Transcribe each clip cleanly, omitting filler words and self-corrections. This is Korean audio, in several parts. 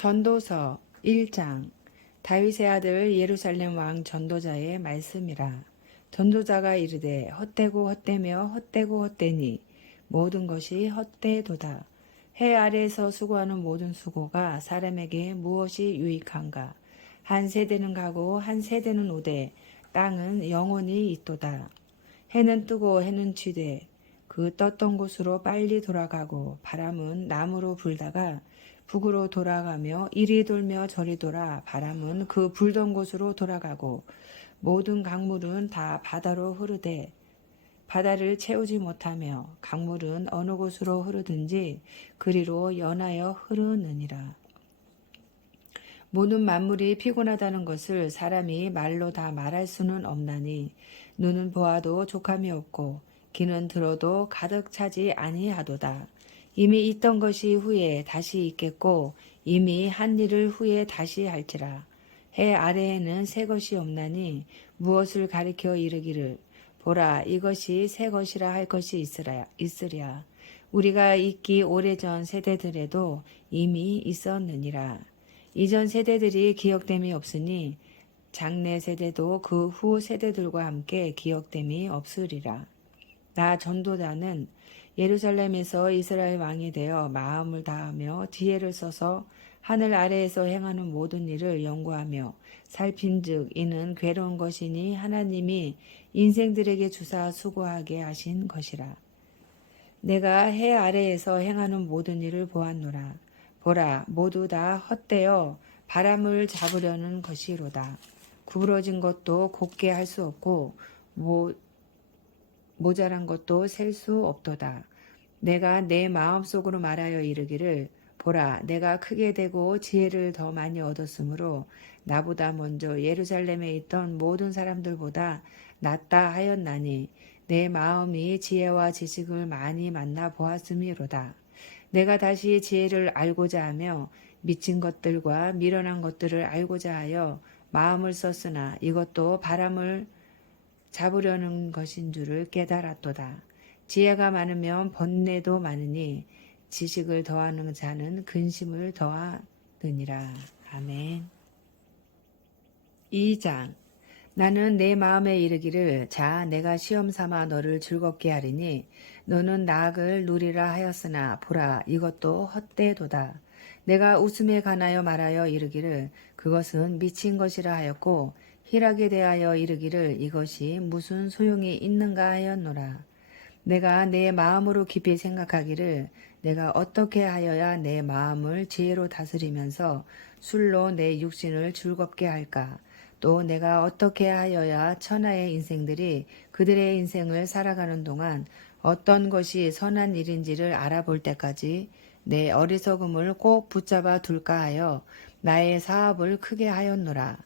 전도서 1장. 다윗의 아들 예루살렘 왕 전도자의 말씀이라. 전도자가 이르되 헛되고 헛되며 헛되고 헛되니 모든 것이 헛되도다. 해 아래에서 수고하는 모든 수고가 사람에게 무엇이 유익한가. 한 세대는 가고 한 세대는 오되 땅은 영원히 있도다. 해는 뜨고 해는 취되 그 떴던 곳으로 빨리 돌아가고 바람은 남으로 불다가 북으로 돌아가며 이리 돌며 저리 돌아 바람은 그 불던 곳으로 돌아가고 모든 강물은 다 바다로 흐르되 바다를 채우지 못하며 강물은 어느 곳으로 흐르든지 그리로 연하여 흐르느니라. 모든 만물이 피곤하다는 것을 사람이 말로 다 말할 수는 없나니 눈은 보아도 족함이 없고 귀는 들어도 가득 차지 아니하도다. 이미 있던 것이 후에 다시 있겠고 이미 한 일을 후에 다시 할지라. 해 아래에는 새 것이 없나니 무엇을 가리켜 이르기를 보라 이것이 새 것이라 할 것이 있으랴. 우리가 있기 오래전 세대들에도 이미 있었느니라. 이전 세대들이 기억됨이 없으니 장래 세대도 그 후 세대들과 함께 기억됨이 없으리라. 나 전도자는 예루살렘에서 이스라엘 왕이 되어 마음을 다하며 지혜를 써서 하늘 아래에서 행하는 모든 일을 연구하며 살핀즉 이는 괴로운 것이니 하나님이 인생들에게 주사 수고하게 하신 것이라. 내가 해 아래에서 행하는 모든 일을 보았노라. 보라 모두 다 헛되어 바람을 잡으려는 것이로다. 구부러진 것도 곱게 할 수 없고 모자란 것도 셀 수 없도다. 내가 내 마음속으로 말하여 이르기를 보라 내가 크게 되고 지혜를 더 많이 얻었으므로 나보다 먼저 예루살렘에 있던 모든 사람들보다 낫다 하였나니 내 마음이 지혜와 지식을 많이 만나 보았음이로다. 내가 다시 지혜를 알고자 하며 미친 것들과 미련한 것들을 알고자 하여 마음을 썼으나 이것도 바람을 잡으려는 것인 줄을 깨달았도다. 지혜가 많으면 번뇌도 많으니 지식을 더하는 자는 근심을 더하느니라. 아멘. 2장. 나는 내 마음에 이르기를 자 내가 시험 삼아 너를 즐겁게 하리니 너는 낙을 누리라 하였으나 보라 이것도 헛되도다. 내가 웃음에 관하여 말하여 이르기를 그것은 미친 것이라 하였고 희락에 대하여 이르기를 이것이 무슨 소용이 있는가 하였노라. 내가 내 마음으로 깊이 생각하기를 내가 어떻게 하여야 내 마음을 지혜로 다스리면서 술로 내 육신을 즐겁게 할까? 또 내가 어떻게 하여야 천하의 인생들이 그들의 인생을 살아가는 동안 어떤 것이 선한 일인지를 알아볼 때까지 내 어리석음을 꼭 붙잡아 둘까 하여 나의 사업을 크게 하였노라.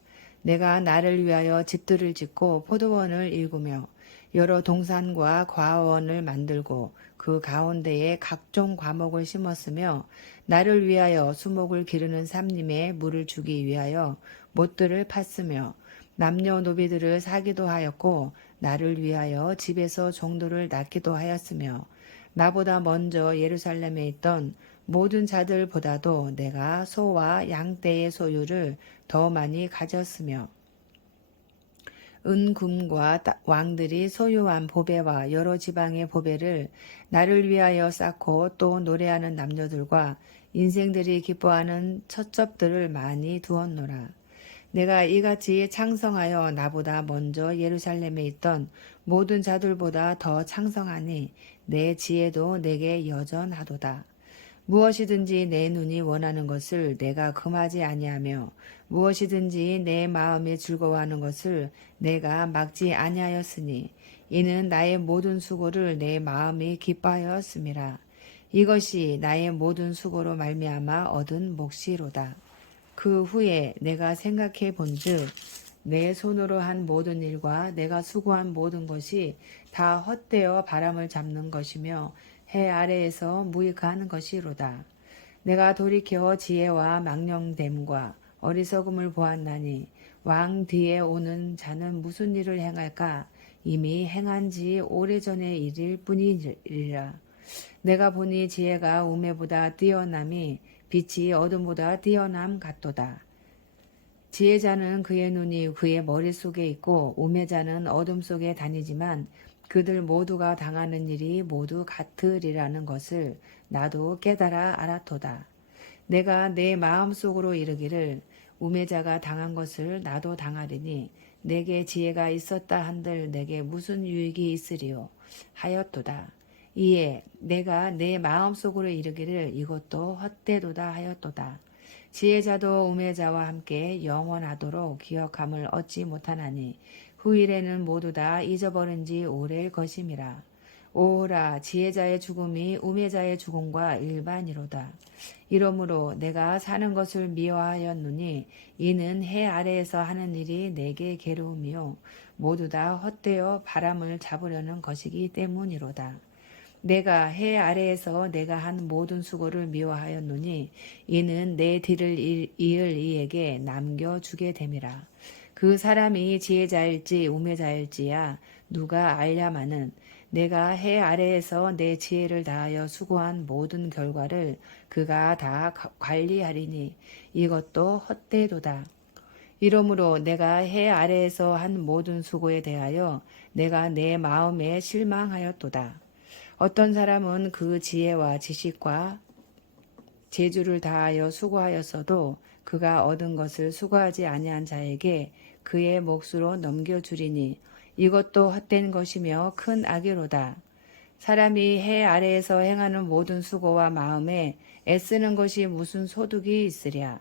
내가 나를 위하여 집들을 짓고 포도원을 일구며 여러 동산과 과원을 만들고 그 가운데에 각종 과목을 심었으며 나를 위하여 수목을 기르는 삼림에 물을 주기 위하여 못들을 팠으며 남녀노비들을 사기도 하였고 나를 위하여 집에서 종들을 낳기도 하였으며 나보다 먼저 예루살렘에 있던 모든 자들보다도 내가 소와 양떼의 소유를 더 많이 가졌으며 은금과 왕들이 소유한 보배와 여러 지방의 보배를 나를 위하여 쌓고 또 노래하는 남녀들과 인생들이 기뻐하는 첩첩들을 많이 두었노라. 내가 이같이 창성하여 나보다 먼저 예루살렘에 있던 모든 자들보다 더 창성하니 내 지혜도 내게 여전하도다. 무엇이든지 내 눈이 원하는 것을 내가 금하지 아니하며 무엇이든지 내 마음이 즐거워하는 것을 내가 막지 아니하였으니 이는 나의 모든 수고를 내 마음이 기뻐하였음이라. 이것이 나의 모든 수고로 말미암아 얻은 몫이로다. 그 후에 내가 생각해 본즉 내 손으로 한 모든 일과 내가 수고한 모든 것이 다 헛되어 바람을 잡는 것이며 해 아래에서 무익한 것이로다. 내가 돌이켜 지혜와 망령됨과 어리석음을 보았나니 왕 뒤에 오는 자는 무슨 일을 행할까? 이미 행한 지 오래전의 일일 뿐이리라. 내가 보니 지혜가 우매보다 뛰어남이 빛이 어둠보다 뛰어남 같도다. 지혜자는 그의 눈이 그의 머릿속에 있고 우매자는 어둠 속에 다니지만 그들 모두가 당하는 일이 모두 같으리라는 것을 나도 깨달아 알았도다. 내가 내 마음속으로 이르기를 우매자가 당한 것을 나도 당하리니 내게 지혜가 있었다 한들 내게 무슨 유익이 있으리요 하였도다. 이에 내가 내 마음속으로 이르기를 이것도 헛되도다 하였도다. 지혜자도 우매자와 함께 영원하도록 기억함을 얻지 못하나니 후일에는 모두 다 잊어버린 지 오래일 것임이라. 오라 지혜자의 죽음이 우매자의 죽음과 일반이로다. 이러므로 내가 사는 것을 미워하였노니 이는 해 아래에서 하는 일이 내게 괴로움이요 모두 다 헛되어 바람을 잡으려는 것이기 때문이로다. 내가 해 아래에서 내가 한 모든 수고를 미워하였노니 이는 내 뒤를 이을 이에게 남겨주게 됨이라. 그 사람이 지혜자일지 우매자일지야 누가 알랴마는 내가 해 아래에서 내 지혜를 다하여 수고한 모든 결과를 그가 다 관리하리니 이것도 헛되도다. 이러므로 내가 해 아래에서 한 모든 수고에 대하여 내가 내 마음에 실망하였도다. 어떤 사람은 그 지혜와 지식과 재주를 다하여 수고하였어도 그가 얻은 것을 수고하지 아니한 자에게 그의 몫으로 넘겨주리니 이것도 헛된 것이며 큰 악이로다. 사람이 해 아래에서 행하는 모든 수고와 마음에 애쓰는 것이 무슨 소득이 있으랴.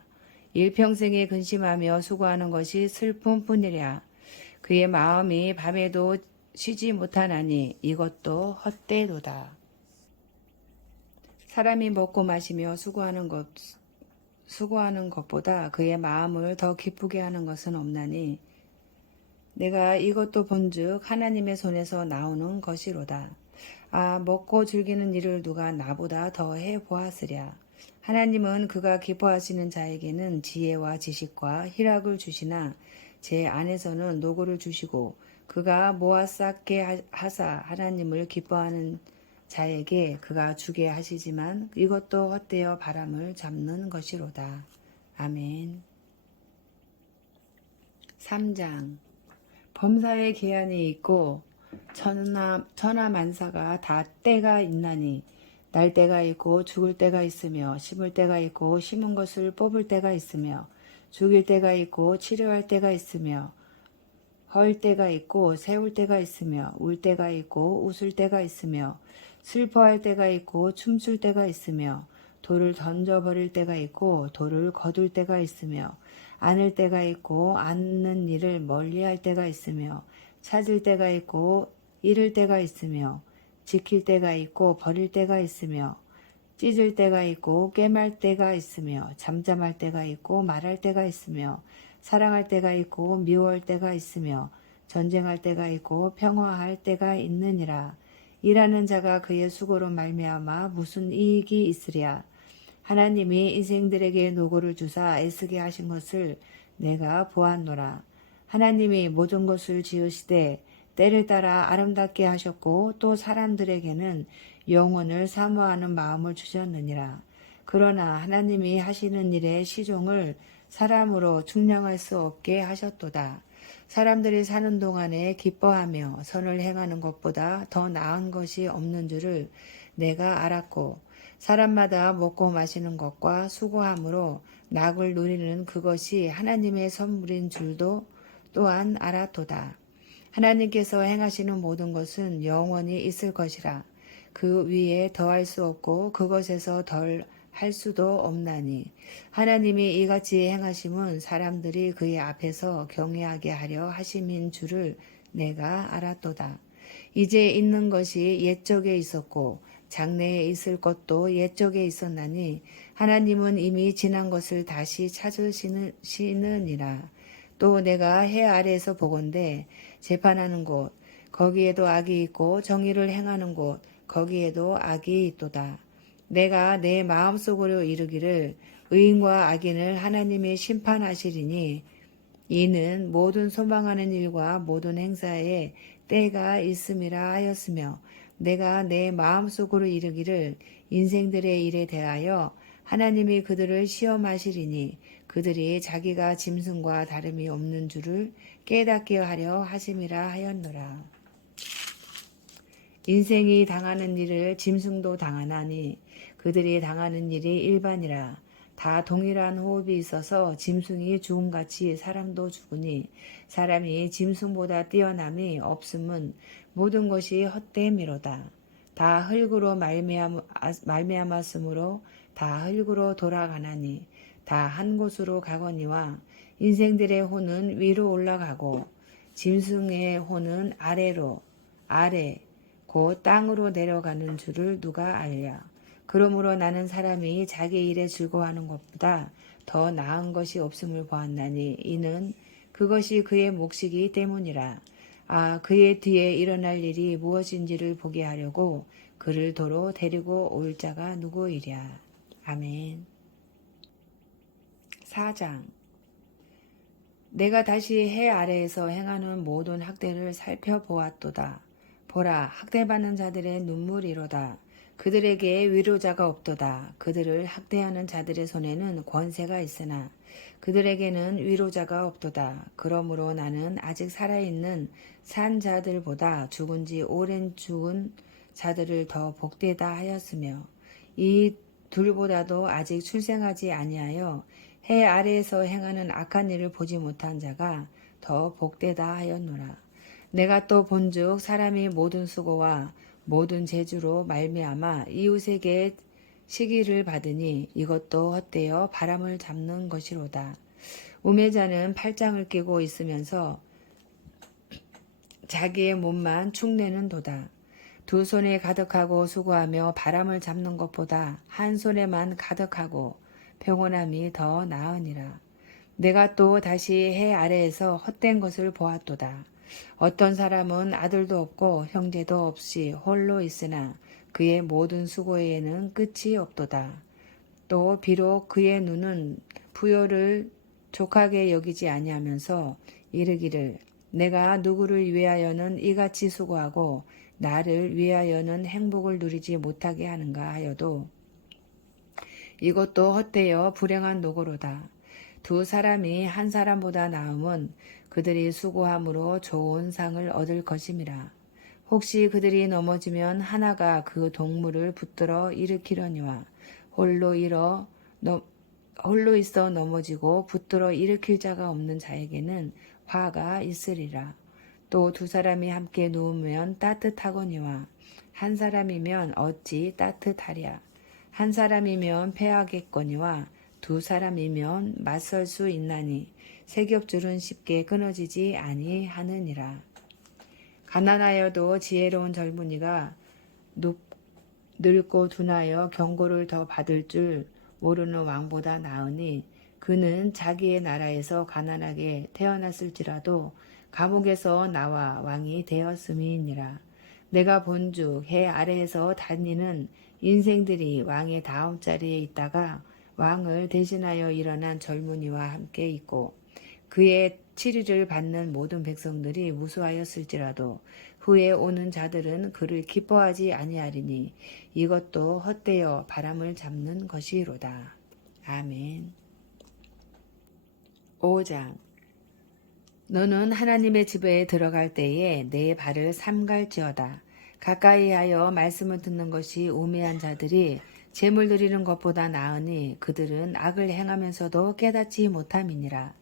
일평생에 근심하며 수고하는 것이 슬픔뿐이랴. 그의 마음이 밤에도 쉬지 못하나니 이것도 헛되도다. 사람이 먹고 마시며 수고하는 것보다 그의 마음을 더 기쁘게 하는 것은 없나니 내가 이것도 본즉 하나님의 손에서 나오는 것이로다. 아 먹고 즐기는 일을 누가 나보다 더 해보았으랴. 하나님은 그가 기뻐하시는 자에게는 지혜와 지식과 희락을 주시나 제 안에서는 노고를 주시고 그가 모아 쌓게 하사 하나님을 기뻐하는 자에게 그가 주게 하시지만 이것도 헛되어 바람을 잡는 것이로다. 아멘. 3장 범사에 계한이 있고 천하만사가 다 때가 있나니 날 때가 있고 죽을 때가 있으며 심을 때가 있고 심은 것을 뽑을 때가 있으며 죽일 때가 있고 치료할 때가 있으며 헐 때가 있고 세울 때가 있으며 울 때가 있고 웃을 때가 있으며 슬퍼할 때가 있고 춤출 때가 있으며 돌을 던져버릴 때가 있고 돌을 거둘 때가 있으며 안을 때가 있고 앉는 일을 멀리할 때가 있으며 찾을 때가 있고 잃을 때가 있으며 지킬 때가 있고 버릴 때가 있으며 찢을 때가 있고 꿰말 때가 있으며 잠잠할 때가 있고 말할 때가 있으며 사랑할 때가 있고 미워할 때가 있으며 전쟁할 때가 있고 평화할 때가 있느니라. 일하는 자가 그의 수고로 말미암아 무슨 이익이 있으랴. 하나님이 인생들에게 노고를 주사 애쓰게 하신 것을 내가 보았노라. 하나님이 모든 것을 지으시되 때를 따라 아름답게 하셨고 또 사람들에게는 영혼을 사모하는 마음을 주셨느니라. 그러나 하나님이 하시는 일의 시종을 사람으로 측량할 수 없게 하셨도다. 사람들이 사는 동안에 기뻐하며 선을 행하는 것보다 더 나은 것이 없는 줄을 내가 알았고 사람마다 먹고 마시는 것과 수고함으로 낙을 누리는 그것이 하나님의 선물인 줄도 또한 알았도다. 하나님께서 행하시는 모든 것은 영원히 있을 것이라. 그 위에 더할 수 없고 그것에서 덜 할 수도 없나니 하나님이 이같이 행하심은 사람들이 그의 앞에서 경외하게 하려 하심인 줄을 내가 알았도다. 이제 있는 것이 옛적에 있었고 장래에 있을 것도 옛적에 있었나니 하나님은 이미 지난 것을 다시 찾으시느니라. 또 내가 해 아래에서 보건대 재판하는 곳 거기에도 악이 있고 정의를 행하는 곳 거기에도 악이 있도다. 내가 내 마음속으로 이르기를 의인과 악인을 하나님이 심판하시리니 이는 모든 소망하는 일과 모든 행사에 때가 있음이라 하였으며 내가 내 마음속으로 이르기를 인생들의 일에 대하여 하나님이 그들을 시험하시리니 그들이 자기가 짐승과 다름이 없는 줄을 깨닫게 하려 하심이라 하였노라. 인생이 당하는 일을 짐승도 당하나니 그들이 당하는 일이 일반이라. 다 동일한 호흡이 있어서 짐승이 죽음같이 사람도 죽으니 사람이 짐승보다 뛰어남이 없음은 모든 것이 헛됨이로다. 다 흙으로 말미암았으므로 다 흙으로 돌아가나니 다 한 곳으로 가거니와 인생들의 혼은 위로 올라가고 짐승의 혼은 아래 곧 땅으로 내려가는 줄을 누가 알랴. 그러므로 나는 사람이 자기 일에 즐거워하는 것보다 더 나은 것이 없음을 보았나니 이는 그것이 그의 몫이기 때문이라. 그의 뒤에 일어날 일이 무엇인지를 보게 하려고 그를 도로 데리고 올 자가 누구이랴. 아멘. 4장. 내가 다시 해 아래에서 행하는 모든 학대를 살펴보았도다. 보라, 학대받는 자들의 눈물이로다. 그들에게 위로자가 없도다. 그들을 학대하는 자들의 손에는 권세가 있으나 그들에게는 위로자가 없도다. 그러므로 나는 아직 살아있는 산 자들보다 죽은 지 오랜 죽은 자들을 더 복되다 하였으며 이 둘보다도 아직 출생하지 아니하여 해 아래에서 행하는 악한 일을 보지 못한 자가 더 복되다 하였노라. 내가 또 본즉 사람이 모든 수고와 모든 재주로 말미암아 이웃에게 시기를 받으니 이것도 헛되어 바람을 잡는 것이로다. 우매자는 팔짱을 끼고 있으면서 자기의 몸만 축내는 도다. 두 손에 가득하고 수고하며 바람을 잡는 것보다 한 손에만 가득하고 평온함이 더 나으니라. 내가 또 다시 해 아래에서 헛된 것을 보았도다. 어떤 사람은 아들도 없고 형제도 없이 홀로 있으나 그의 모든 수고에는 끝이 없도다. 또 비록 그의 눈은 부요를 족하게 여기지 아니하면서 이르기를 내가 누구를 위하여는 이같이 수고하고 나를 위하여는 행복을 누리지 못하게 하는가 하여도 이것도 헛되어 불행한 노고로다. 두 사람이 한 사람보다 나음은 그들이 수고함으로 좋은 상을 얻을 것임이라. 혹시 그들이 넘어지면 하나가 그 동물을 붙들어 일으키려니와 홀로 있어 넘어지고 붙들어 일으킬 자가 없는 자에게는 화가 있으리라. 또 두 사람이 함께 누우면 따뜻하거니와 한 사람이면 어찌 따뜻하랴. 한 사람이면 패하겠거니와 두 사람이면 맞설 수 있나니 세 겹줄은 쉽게 끊어지지 아니하느니라. 가난하여도 지혜로운 젊은이가 늙고 둔하여 경고를 더 받을 줄 모르는 왕보다 나으니 그는 자기의 나라에서 가난하게 태어났을지라도 감옥에서 나와 왕이 되었음이니라. 내가 본즉 해 아래에서 다니는 인생들이 왕의 다음 자리에 있다가 왕을 대신하여 일어난 젊은이와 함께 있고 그의 치리를 받는 모든 백성들이 무수하였을지라도 후에 오는 자들은 그를 기뻐하지 아니하리니 이것도 헛되어 바람을 잡는 것이로다. 아멘. 5장. 너는 하나님의 집에 들어갈 때에 내 발을 삼갈지어다. 가까이 하여 말씀을 듣는 것이 우매한 자들이 재물 드리는 것보다 나으니 그들은 악을 행하면서도 깨닫지 못함이니라.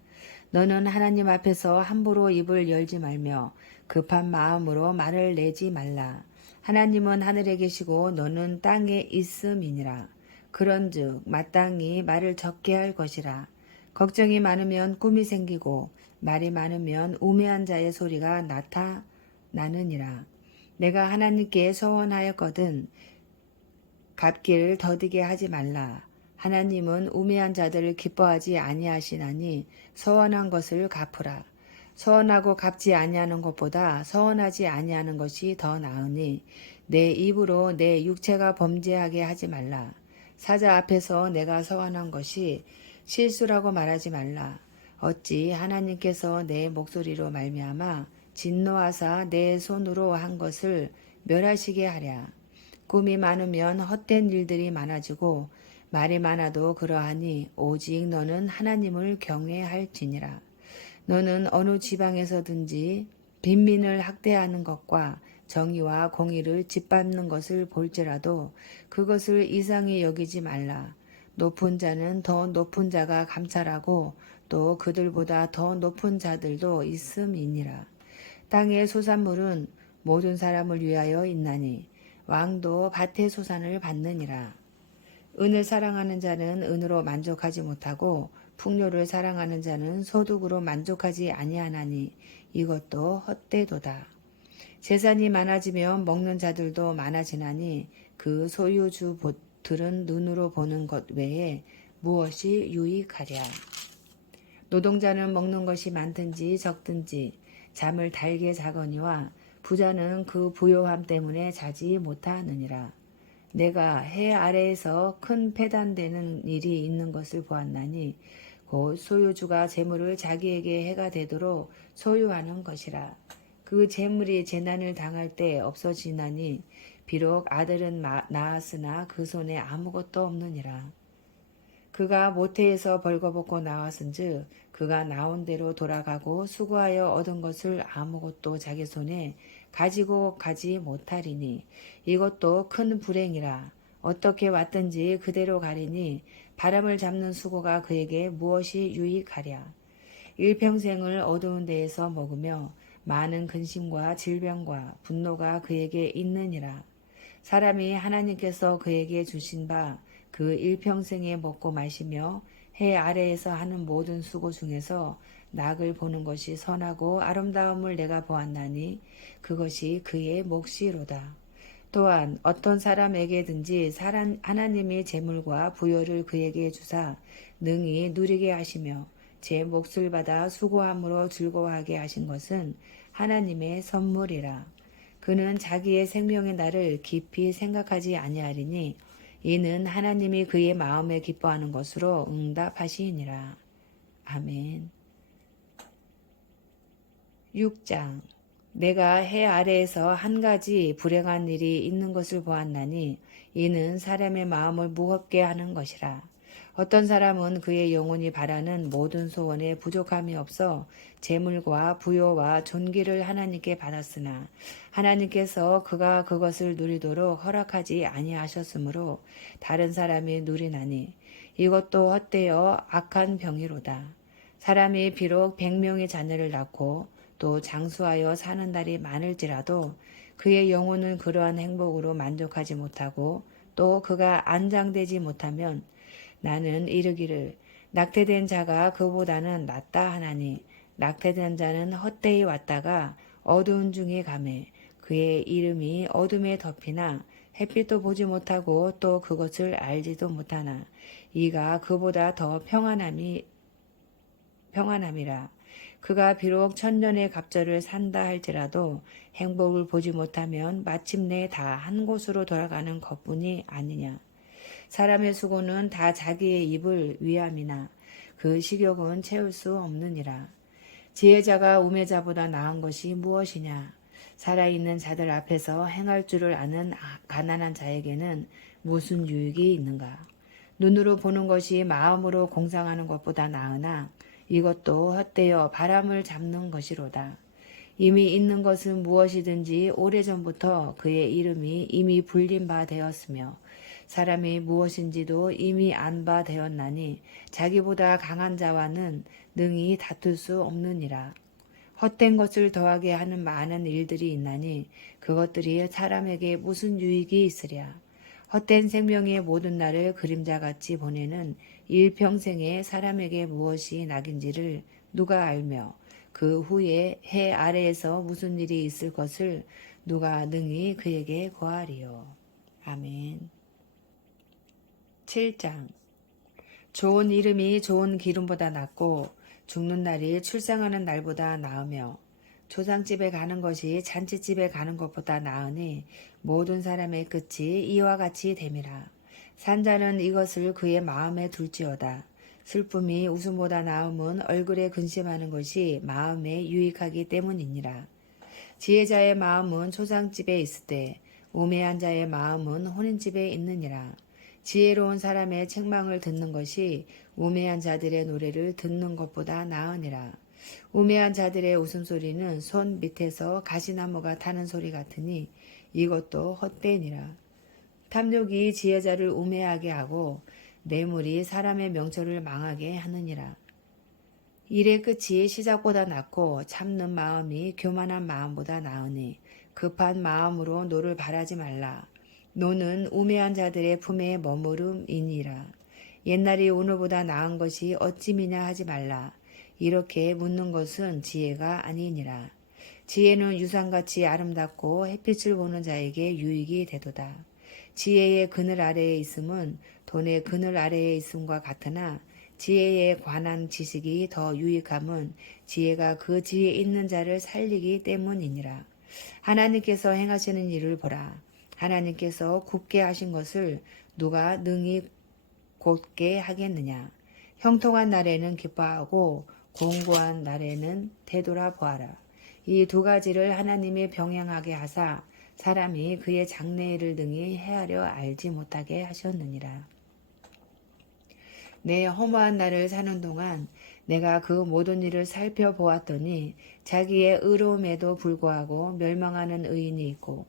너는 하나님 앞에서 함부로 입을 열지 말며 급한 마음으로 말을 내지 말라. 하나님은 하늘에 계시고 너는 땅에 있음이니라. 그런즉 마땅히 말을 적게 할 것이라. 걱정이 많으면 꿈이 생기고 말이 많으면 우매한 자의 소리가 나타나느니라. 내가 하나님께 서원하였거든 갚기를 더디게 하지 말라. 하나님은 우매한 자들을 기뻐하지 아니하시나니 서원한 것을 갚으라. 서원하고 갚지 아니하는 것보다 서원하지 아니하는 것이 더 나으니 내 입으로 내 육체가 범죄하게 하지 말라. 사자 앞에서 내가 서원한 것이 실수라고 말하지 말라. 어찌 하나님께서 내 목소리로 말미암아 진노하사 내 손으로 한 것을 멸하시게 하랴. 꿈이 많으면 헛된 일들이 많아지고 말이 많아도 그러하니 오직 너는 하나님을 경외할지니라. 너는 어느 지방에서든지 빈민을 학대하는 것과 정의와 공의를 짓밟는 것을 볼지라도 그것을 이상히 여기지 말라. 높은 자는 더 높은 자가 감찰하고 또 그들보다 더 높은 자들도 있음이니라. 땅의 소산물은 모든 사람을 위하여 있나니 왕도 밭의 소산을 받느니라. 은을 사랑하는 자는 은으로 만족하지 못하고 풍요를 사랑하는 자는 소득으로 만족하지 아니하나니 이것도 헛되도다. 재산이 많아지면 먹는 자들도 많아지나니 그 소유주들은 눈으로 보는 것 외에 무엇이 유익하랴. 노동자는 먹는 것이 많든지 적든지 잠을 달게 자거니와 부자는 그 부요함 때문에 자지 못하느니라. 내가 해 아래에서 큰 패단되는 일이 있는 것을 보았나니 곧 소유주가 재물을 자기에게 해가 되도록 소유하는 것이라. 그 재물이 재난을 당할 때 없어지나니 비록 아들은 낳았으나 그 손에 아무것도 없느니라. 그가 모태에서 벌거벗고 나왔은즉 그가 나온 대로 돌아가고 수고하여 얻은 것을 아무것도 자기 손에 가지고 가지 못하리니 이것도 큰 불행이라. 어떻게 왔든지 그대로 가리니 바람을 잡는 수고가 그에게 무엇이 유익하랴. 일평생을 어두운 데에서 먹으며 많은 근심과 질병과 분노가 그에게 있느니라. 사람이 하나님께서 그에게 주신 바 그 일평생에 먹고 마시며 해 아래에서 하는 모든 수고 중에서 낙을 보는 것이 선하고 아름다움을 내가 보았나니 그것이 그의 몫이로다. 또한 어떤 사람에게든지 하나님이 재물과 부여를 그에게 주사 능히 누리게 하시며 제 몫을 받아 수고함으로 즐거워하게 하신 것은 하나님의 선물이라. 그는 자기의 생명의 날을 깊이 생각하지 아니하리니 이는 하나님이 그의 마음에 기뻐하는 것으로 응답하시니라. 아멘. 6장. 내가 해 아래에서 한 가지 불행한 일이 있는 것을 보았나니 이는 사람의 마음을 무겁게 하는 것이라. 어떤 사람은 그의 영혼이 바라는 모든 소원에 부족함이 없어 재물과 부요와 존귀를 하나님께 받았으나 하나님께서 그가 그것을 누리도록 허락하지 아니하셨으므로 다른 사람이 누리나니 이것도 헛되어 악한 병이로다. 사람이 비록 100명의 자녀를 낳고 또 장수하여 사는 날이 많을지라도 그의 영혼은 그러한 행복으로 만족하지 못하고 또 그가 안장되지 못하면 나는 이르기를 낙태된 자가 그보다는 낫다 하나니 낙태된 자는 헛되이 왔다가 어두운 중에 가매 그의 이름이 어둠에 덮이나 햇빛도 보지 못하고 또 그것을 알지도 못하나 이가 그보다 더 평안함이라. 그가 비록 천년의 갑절을 산다 할지라도 행복을 보지 못하면 마침내 다 한 곳으로 돌아가는 것뿐이 아니냐. 사람의 수고는 다 자기의 입을 위함이나 그 식욕은 채울 수 없느니라. 지혜자가 우매자보다 나은 것이 무엇이냐. 살아있는 자들 앞에서 행할 줄을 아는 가난한 자에게는 무슨 유익이 있는가. 눈으로 보는 것이 마음으로 공상하는 것보다 나으나 이것도 헛되어 바람을 잡는 것이로다. 이미 있는 것은 무엇이든지 오래전부터 그의 이름이 이미 불린 바 되었으며 사람이 무엇인지도 이미 안 바 되었나니 자기보다 강한 자와는 능히 다툴 수 없느니라. 헛된 것을 더하게 하는 많은 일들이 있나니 그것들이 사람에게 무슨 유익이 있으랴. 헛된 생명의 모든 날을 그림자같이 보내는 일평생에 사람에게 무엇이 낙인지를 누가 알며 그 후에 해 아래에서 무슨 일이 있을 것을 누가 능히 그에게 고하리요. 아멘. 7장. 좋은 이름이 좋은 기름보다 낫고 죽는 날이 출생하는 날보다 나으며 조상집에 가는 것이 잔치집에 가는 것보다 나으니 모든 사람의 끝이 이와 같이 됨이라. 산자는 이것을 그의 마음에 둘지어다. 슬픔이 웃음보다 나음은 얼굴에 근심하는 것이 마음에 유익하기 때문이니라. 지혜자의 마음은 초상집에 있을 때 우매한 자의 마음은 혼인집에 있느니라. 지혜로운 사람의 책망을 듣는 것이 우매한 자들의 노래를 듣는 것보다 나으니라. 우매한 자들의 웃음소리는 손 밑에서 가시나무가 타는 소리 같으니 이것도 헛되니라. 탐욕이 지혜자를 우매하게 하고 뇌물이 사람의 명철을 망하게 하느니라. 일의 끝이 시작보다 낫고 참는 마음이 교만한 마음보다 나으니 급한 마음으로 노를 바라지 말라. 노는 우매한 자들의 품에 머무름이니라. 옛날이 오늘보다 나은 것이 어찌미냐 하지 말라. 이렇게 묻는 것은 지혜가 아니니라. 지혜는 유산같이 아름답고 햇빛을 보는 자에게 유익이 되도다. 지혜의 그늘 아래에 있음은 돈의 그늘 아래에 있음과 같으나 지혜에 관한 지식이 더 유익함은 지혜가 그 지혜 있는 자를 살리기 때문이니라. 하나님께서 행하시는 일을 보라. 하나님께서 굽게 하신 것을 누가 능히 곧게 하겠느냐. 형통한 날에는 기뻐하고 공고한 날에는 되돌아보아라. 이 두 가지를 하나님이 병행하게 하사 사람이 그의 장래일을 능히 헤아려 알지 못하게 하셨느니라. 내 허무한 날을 사는 동안 내가 그 모든 일을 살펴보았더니 자기의 의로움에도 불구하고 멸망하는 의인이 있고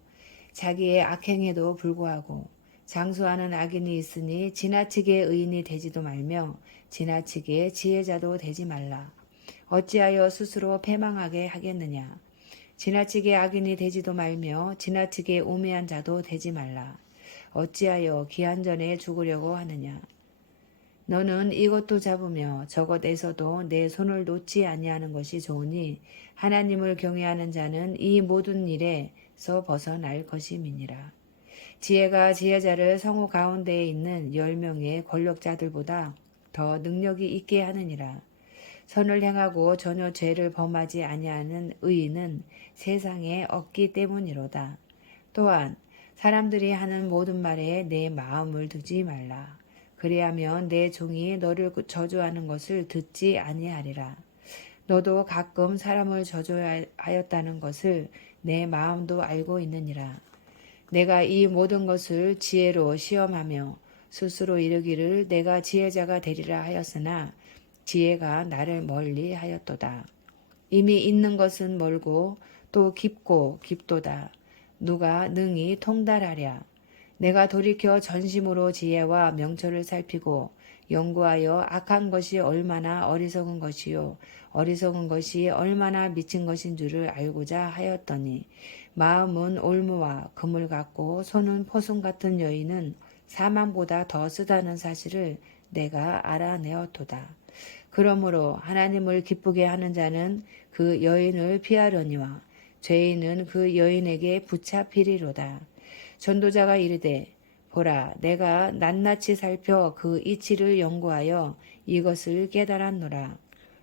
자기의 악행에도 불구하고 장수하는 악인이 있으니 지나치게 의인이 되지도 말며 지나치게 지혜자도 되지 말라. 어찌하여 스스로 패망하게 하겠느냐. 지나치게 악인이 되지도 말며 지나치게 우매한 자도 되지 말라. 어찌하여 기한전에 죽으려고 하느냐. 너는 이것도 잡으며 저것에서도 내 손을 놓지 아니하는 것이 좋으니 하나님을 경외하는 자는 이 모든 일에서 벗어날 것임이니라. 지혜가 지혜자를 성읍 가운데에 있는 10명의 권력자들보다 더 능력이 있게 하느니라. 선을 행하고 전혀 죄를 범하지 아니하는 의인은 세상에 없기 때문이로다. 또한 사람들이 하는 모든 말에 내 마음을 두지 말라. 그리하면 내 종이 너를 저주하는 것을 듣지 아니하리라. 너도 가끔 사람을 저주하였다는 것을 내 마음도 알고 있느니라. 내가 이 모든 것을 지혜로 시험하며 스스로 이르기를 내가 지혜자가 되리라 하였으나 지혜가 나를 멀리 하였도다. 이미 있는 것은 멀고 또 깊고 깊도다. 누가 능히 통달하랴. 내가 돌이켜 전심으로 지혜와 명철을 살피고 연구하여 악한 것이 얼마나 어리석은 것이요 어리석은 것이 얼마나 미친 것인 줄을 알고자 하였더니 마음은 올무와 금을 같고 손은 포순 같은 여인은 사망보다 더 쓰다는 사실을 내가 알아내었도다. 그러므로 하나님을 기쁘게 하는 자는 그 여인을 피하려니와 죄인은 그 여인에게 붙잡히리로다. 전도자가 이르되 보라 내가 낱낱이 살펴 그 이치를 연구하여 이것을 깨달았노라.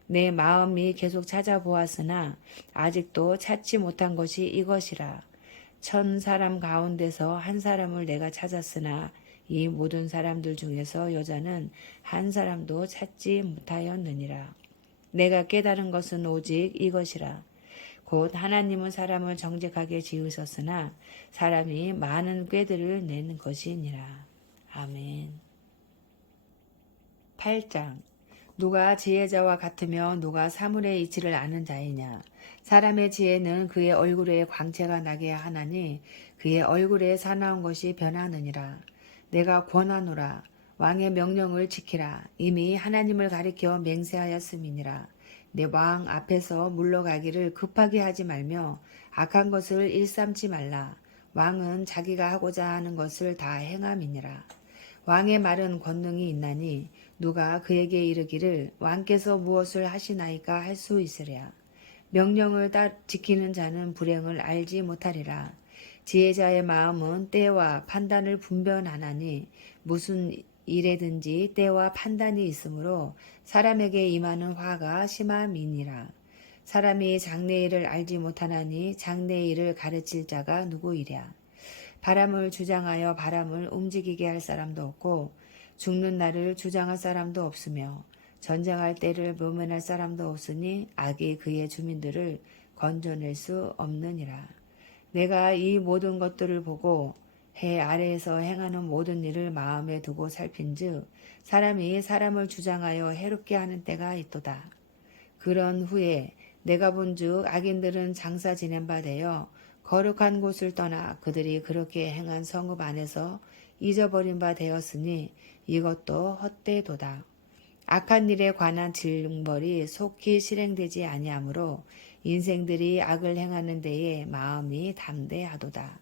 내 마음이 계속 찾아보았으나 아직도 찾지 못한 것이 이것이라. 1000사람 가운데서 한 사람을 내가 찾았으나 이 모든 사람들 중에서 여자는 한 사람도 찾지 못하였느니라. 내가 깨달은 것은 오직 이것이라. 곧 하나님은 사람을 정직하게 지으셨으나 사람이 많은 꾀들을 내는 것이니라. 아멘. 8장. 누가 지혜자와 같으며 누가 사물의 이치를 아는 자이냐. 사람의 지혜는 그의 얼굴에 광채가 나게 하나니 그의 얼굴에 사나운 것이 변하느니라. 내가 권하노라. 왕의 명령을 지키라. 이미 하나님을 가리켜 맹세하였음이니라. 내 왕 앞에서 물러가기를 급하게 하지 말며 악한 것을 일삼지 말라. 왕은 자기가 하고자 하는 것을 다 행함이니라. 왕의 말은 권능이 있나니 누가 그에게 이르기를 왕께서 무엇을 하시나이까 할 수 있으랴. 명령을 지키는 자는 불행을 알지 못하리라. 지혜자의 마음은 때와 판단을 분별하나니 무슨 일에든지 때와 판단이 있으므로 사람에게 임하는 화가 심함이니라. 사람이 장래일을 알지 못하나니 장래일을 가르칠 자가 누구이랴. 바람을 주장하여 바람을 움직이게 할 사람도 없고 죽는 날을 주장할 사람도 없으며 전쟁할 때를 모면할 사람도 없으니 악이 그의 주민들을 건져낼 수 없느니라. 내가 이 모든 것들을 보고 해 아래에서 행하는 모든 일을 마음에 두고 살핀즉 사람이 사람을 주장하여 해롭게 하는 때가 있도다. 그런 후에 내가 본즉 악인들은 장사 지낸 바 되어 거룩한 곳을 떠나 그들이 그렇게 행한 성읍 안에서 잊어버린 바 되었으니 이것도 헛되도다. 악한 일에 관한 징벌이 속히 실행되지 아니하므로 인생들이 악을 행하는 데에 마음이 담대하도다.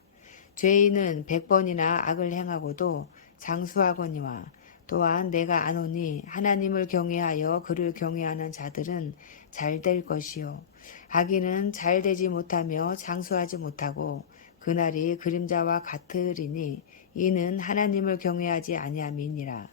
죄인은 100번이나 악을 행하고도 장수하거니와 또한 내가 아노니 하나님을 경외하여 그를 경외하는 자들은 잘 될 것이요 악인은 잘 되지 못하며 장수하지 못하고 그날이 그림자와 같으리니 이는 하나님을 경외하지 아니함이니라.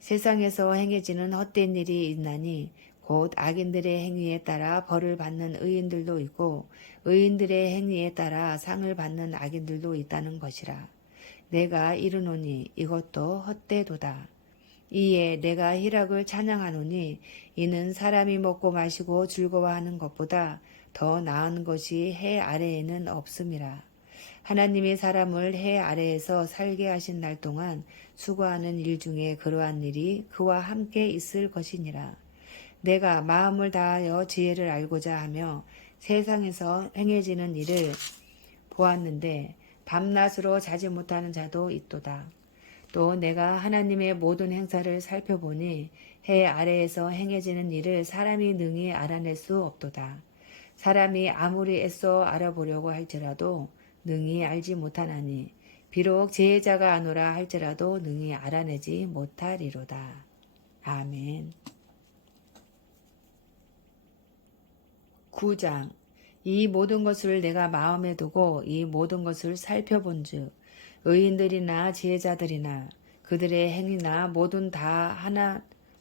세상에서 행해지는 헛된 일이 있나니 곧 악인들의 행위에 따라 벌을 받는 의인들도 있고 의인들의 행위에 따라 상을 받는 악인들도 있다는 것이라. 내가 이르노니 이것도 헛되도다. 이에 내가 희락을 찬양하노니 이는 사람이 먹고 마시고 즐거워하는 것보다 더 나은 것이 해 아래에는 없음이라. 하나님이 사람을 해 아래에서 살게 하신 날 동안 수고하는 일 중에 그러한 일이 그와 함께 있을 것이니라. 내가 마음을 다하여 지혜를 알고자 하며 세상에서 행해지는 일을 보았는데 밤낮으로 자지 못하는 자도 있도다. 또 내가 하나님의 모든 행사를 살펴보니 해 아래에서 행해지는 일을 사람이 능히 알아낼 수 없도다. 사람이 아무리 애써 알아보려고 할지라도 능히 알지 못하나니 비록 지혜자가 아노라 할지라도 능히 알아내지 못하리로다. 아멘. 9장. 이 모든 것을 내가 마음에 두고 이 모든 것을 살펴본즉 의인들이나 지혜자들이나 그들의 행위나 모두 다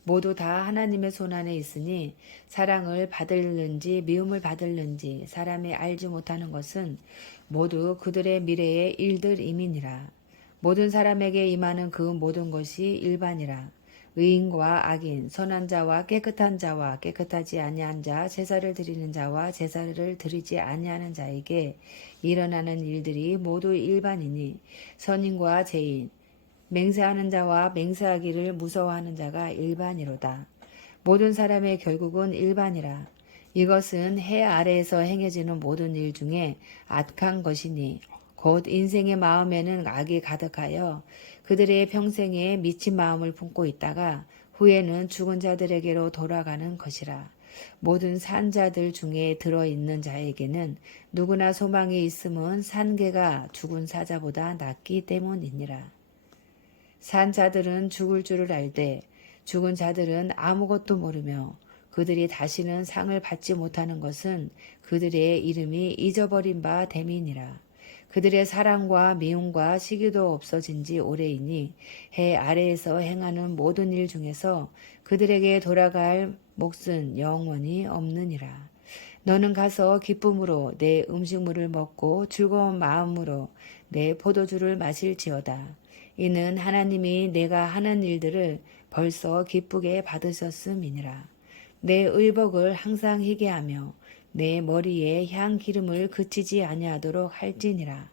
하나님의 손안에 있으니 사랑을 받을는지 미움을 받을는지 사람이 알지 못하는 것은 모두 그들의 미래의 일들임이니라. 모든 사람에게 임하는 그 모든 것이 일반이라. 의인과 악인, 선한 자와 깨끗한 자와 깨끗하지 아니한 자, 제사를 드리는 자와 제사를 드리지 아니하는 자에게 일어나는 일들이 모두 일반이니 선인과 죄인, 맹세하는 자와 맹세하기를 무서워하는 자가 일반이로다. 모든 사람의 결국은 일반이라. 이것은 해 아래에서 행해지는 모든 일 중에 악한 것이니 곧 인생의 마음에는 악이 가득하여 그들의 평생에 미친 마음을 품고 있다가 후에는 죽은 자들에게로 돌아가는 것이라. 모든 산 자들 중에 들어있는 자에게는 누구나 소망이 있음은 산개가 죽은 사자보다 낫기 때문이니라. 산 자들은 죽을 줄을 알되 죽은 자들은 아무것도 모르며 그들이 다시는 상을 받지 못하는 것은 그들의 이름이 잊어버린 바 됨이니라. 그들의 사랑과 미움과 시기도 없어진 지 오래이니 해 아래에서 행하는 모든 일 중에서 그들에게 돌아갈 몫은 영원히 없느니라. 너는 가서 기쁨으로 내 음식물을 먹고 즐거운 마음으로 내 포도주를 마실지어다. 이는 하나님이 내가 하는 일들을 벌써 기쁘게 받으셨음이니라. 내 의복을 항상 희게 하며 내 머리에 향 기름을 그치지 아니하도록 할지니라.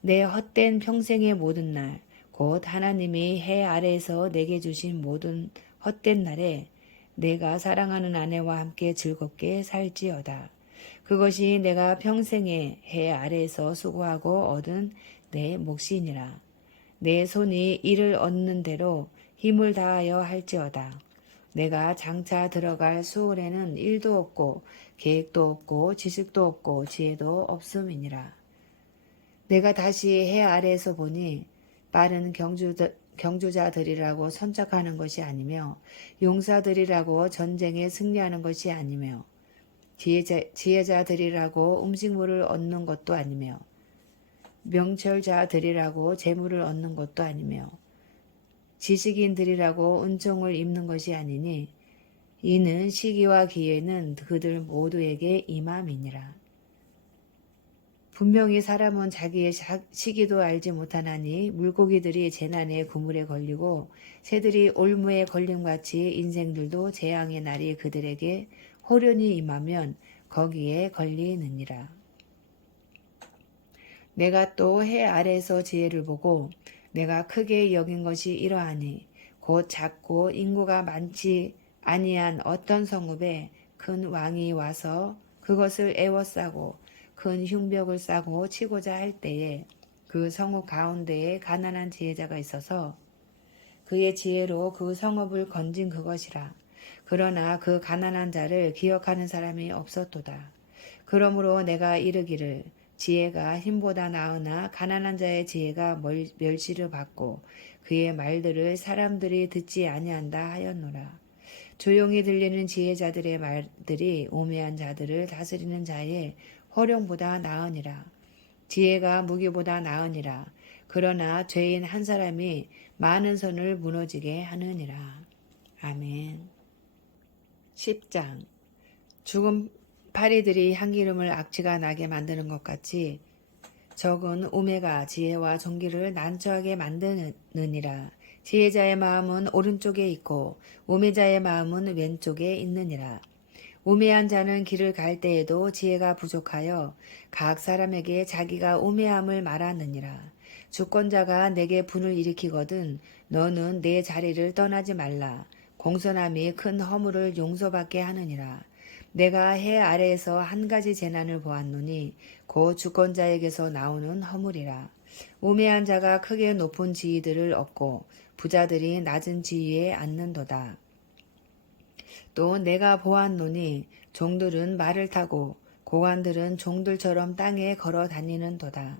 내 헛된 평생의 모든 날, 곧 하나님이 해 아래에서 내게 주신 모든 헛된 날에 내가 사랑하는 아내와 함께 즐겁게 살지어다. 그것이 내가 평생에 해 아래에서 수고하고 얻은 내 몫이니라. 내 손이 이를 얻는 대로 힘을 다하여 할지어다. 내가 장차 들어갈 수월에는 일도 없고 계획도 없고 지식도 없고 지혜도 없음이니라. 내가 다시 해 아래에서 보니 빠른 경주자들이라고 선착하는 것이 아니며 용사들이라고 전쟁에 승리하는 것이 아니며 지혜자들이라고 음식물을 얻는 것도 아니며 명철자들이라고 재물을 얻는 것도 아니며 지식인들이라고 은총을 입는 것이 아니니 이는 시기와 기회는 그들 모두에게 임함이니라. 분명히 사람은 자기의 시기도 알지 못하나니 물고기들이 재난의 그물에 걸리고 새들이 올무에 걸림같이 인생들도 재앙의 날이 그들에게 호련히 임하면 거기에 걸리느니라. 내가 또 해 아래에서 지혜를 보고 내가 크게 여긴 것이 이러하니 곧 작고 인구가 많지 아니한 어떤 성읍에 큰 왕이 와서 그것을 애워싸고 큰 흉벽을 싸고 치고자 할 때에 그 성읍 가운데에 가난한 지혜자가 있어서 그의 지혜로 그 성읍을 건진 그것이라. 그러나 그 가난한 자를 기억하는 사람이 없었도다. 그러므로 내가 이르기를 지혜가 힘보다 나으나 가난한 자의 지혜가 멸시를 받고 그의 말들을 사람들이 듣지 아니한다 하였노라. 조용히 들리는 지혜자들의 말들이 오매한 자들을 다스리는 자의 호령보다 나으니라. 지혜가 무기보다 나으니라. 그러나 죄인 한 사람이 많은 선을 무너지게 하느니라. 아멘. 10장. 죽은 파리들이 향기름을 악취가 나게 만드는 것 같이 적은 우매가 지혜와 존귀를 난처하게 만드느니라. 지혜자의 마음은 오른쪽에 있고 우매자의 마음은 왼쪽에 있느니라. 우매한 자는 길을 갈 때에도 지혜가 부족하여 각 사람에게 자기가 우매함을 말하느니라. 주권자가 내게 분을 일으키거든 너는 내 자리를 떠나지 말라. 공손함이 큰 허물을 용서받게 하느니라. 내가 해 아래에서 한 가지 재난을 보았노니 곧 주권자에게서 나오는 허물이라. 우매한 자가 크게 높은 지위들을 얻고 부자들이 낮은 지위에 앉는도다. 또 내가 보았노니 종들은 말을 타고 고관들은 종들처럼 땅에 걸어 다니는도다.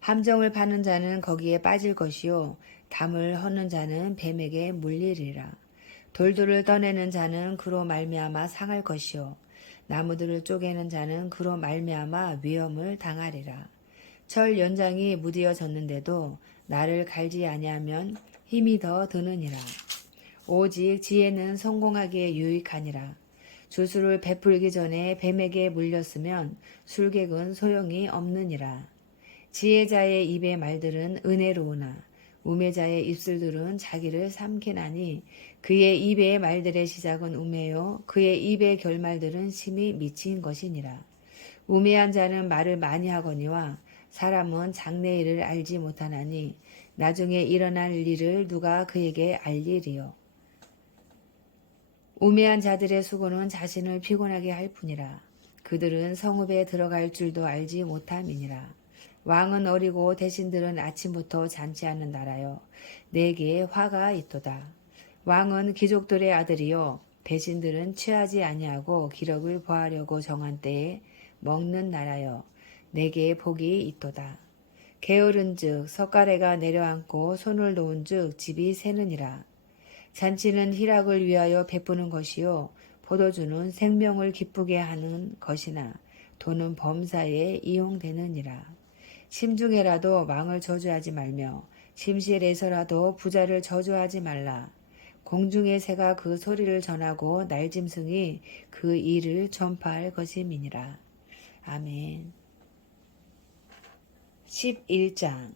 함정을 파는 자는 거기에 빠질 것이요 담을 허는 자는 뱀에게 물리리라. 돌들을 떠내는 자는 그로 말미암아 상할 것이요 나무들을 쪼개는 자는 그로 말미암아 위험을 당하리라. 철 연장이 무디어졌는데도 나를 갈지 아니하면 힘이 더 드느니라. 오직 지혜는 성공하기에 유익하니라. 주술을 베풀기 전에 뱀에게 물렸으면 술객은 소용이 없느니라. 지혜자의 입의 말들은 은혜로우나 우매자의 입술들은 자기를 삼키나니 그의 입의 말들의 시작은 우매요 그의 입의 결말들은 심히 미친 것이니라. 우매한 자는 말을 많이 하거니와 사람은 장래일을 알지 못하나니 나중에 일어날 일을 누가 그에게 알리리요. 우매한 자들의 수고는 자신을 피곤하게 할 뿐이라. 그들은 성읍에 들어갈 줄도 알지 못함이니라. 왕은 어리고 대신들은 아침부터 잔치하는 나라여 내게 화가 있도다. 왕은 귀족들의 아들이요 대신들은 취하지 아니하고 기력을 보하려고 정한 때에 먹는 나라여 내게 복이 있도다. 게으른즉 석가래가 내려앉고 손을 놓은즉 집이 새느니라. 잔치는 희락을 위하여 베푸는 것이요 포도주는 생명을 기쁘게 하는 것이나 돈은 범사에 이용되느니라. 심중에라도 왕을 저주하지 말며 심실에서라도 부자를 저주하지 말라. 공중의 새가 그 소리를 전하고 날짐승이 그 일을 전파할 것임이니라. 아멘. 11장.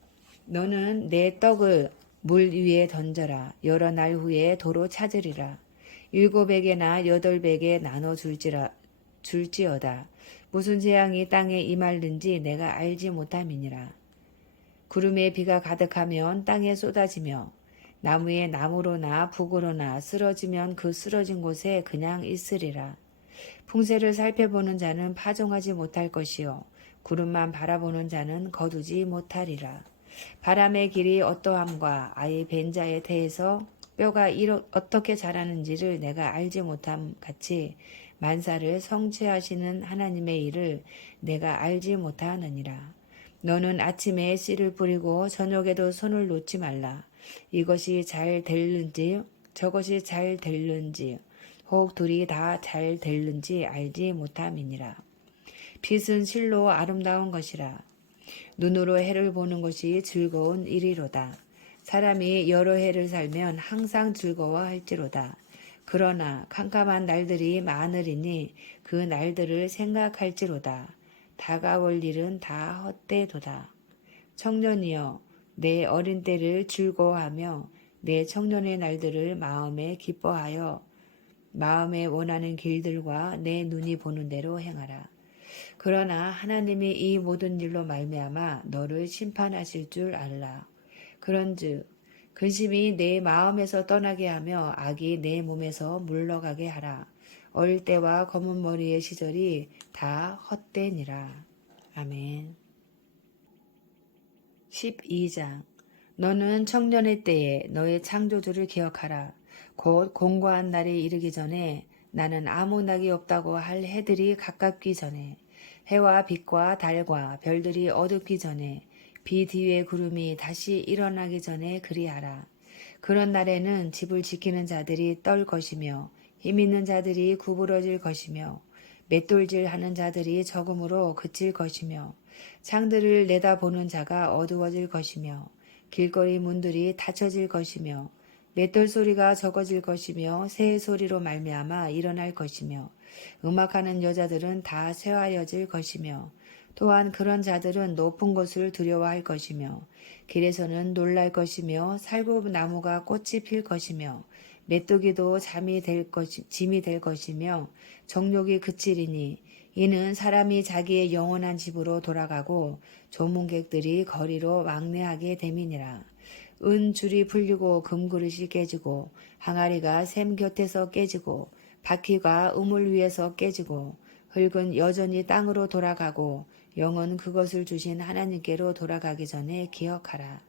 너는 내 떡을 물 위에 던져라. 여러 날 후에 도로 찾으리라. 7에게나 8에게 나눠 줄지어다. 무슨 재앙이 땅에 임할는지 내가 알지 못함이니라. 구름에 비가 가득하면 땅에 쏟아지며 나무에 나무로나 북으로나 쓰러지면 그 쓰러진 곳에 그냥 있으리라. 풍세를 살펴보는 자는 파종하지 못할 것이요 구름만 바라보는 자는 거두지 못하리라. 바람의 길이 어떠함과 아이 벤 자의 태에서 뼈가 어떻게 자라는지를 내가 알지 못함 같이 만사를 성취하시는 하나님의 일을 내가 알지 못하느니라. 너는 아침에 씨를 뿌리고 저녁에도 손을 놓지 말라. 이것이 잘 될는지 저것이 잘 될는지 혹 둘이 다 잘 될는지 알지 못함이니라. 빛은 실로 아름다운 것이라. 눈으로 해를 보는 것이 즐거운 일이로다. 사람이 여러 해를 살면 항상 즐거워할지로다. 그러나 캄캄한 날들이 많으리니 그 날들을 생각할지로다. 다가올 일은 다 헛되도다. 청년이여 내 어린 때를 즐거워하며 내 청년의 날들을 마음에 기뻐하여 마음에 원하는 길들과 내 눈이 보는 대로 행하라. 그러나 하나님이 이 모든 일로 말미암아 너를 심판하실 줄 알라. 그런즉 근심이 내 마음에서 떠나게 하며 악이 내 몸에서 물러가게 하라. 어릴 때와 검은 머리의 시절이 다 헛되니라. 아멘. 12장. 너는 청년의 때에 너의 창조주를 기억하라. 곧 공고한 날이 이르기 전에 나는 아무 낙이 없다고 할 해들이 가깝기 전에 해와 빛과 달과 별들이 어둡기 전에 비 뒤에 구름이 다시 일어나기 전에 그리하라. 그런 날에는 집을 지키는 자들이 떨 것이며 힘 있는 자들이 구부러질 것이며 맷돌질 하는 자들이 적음으로 그칠 것이며 창들을 내다보는 자가 어두워질 것이며 길거리 문들이 닫혀질 것이며 맷돌 소리가 적어질 것이며 새 소리로 말미암아 일어날 것이며 음악하는 여자들은 다 쇠하여질 것이며 또한 그런 자들은 높은 곳을 두려워할 것이며 길에서는 놀랄 것이며 살구나무가 꽃이 필 것이며 메뚜기도 짐이 될 것이며 정욕이 그치리니 이는 사람이 자기의 영원한 집으로 돌아가고 조문객들이 거리로 왕래하게 됨이니라. 은 줄이 풀리고 금그릇이 깨지고 항아리가 샘 곁에서 깨지고 바퀴가 우물 위에서 깨지고 흙은 여전히 땅으로 돌아가고 영은 그것을 주신 하나님께로 돌아가기 전에 기억하라.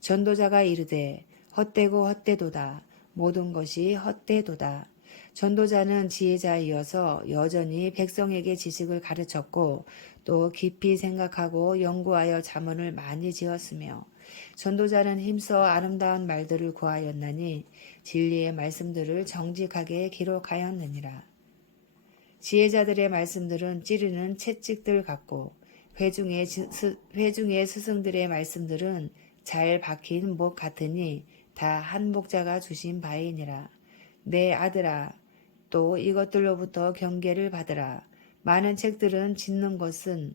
전도자가 이르되 헛되고 헛되도다. 모든 것이 헛되도다. 전도자는 지혜자이어서 여전히 백성에게 지식을 가르쳤고 또 깊이 생각하고 연구하여 자문을 많이 지었으며 전도자는 힘써 아름다운 말들을 구하였나니 진리의 말씀들을 정직하게 기록하였느니라. 지혜자들의 말씀들은 찌르는 채찍들 같고 회중의 스승들의 말씀들은 잘 박힌 목 같으니 다 한 목자가 주신 바이니라. 내 아들아, 또 이것들로부터 경계를 받으라. 많은 책들을 짓는 것은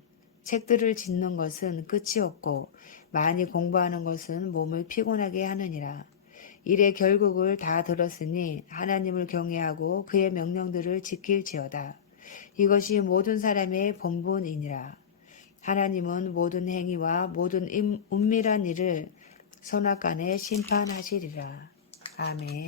끝이 없고 많이 공부하는 것은 몸을 피곤하게 하느니라. 일의 결국을 다 들었으니 하나님을 경외하고 그의 명령들을 지킬지어다. 이것이 모든 사람의 본분이니라. 하나님은 모든 행위와 모든 은밀한 일을 선악간에 심판하시리라. 아멘.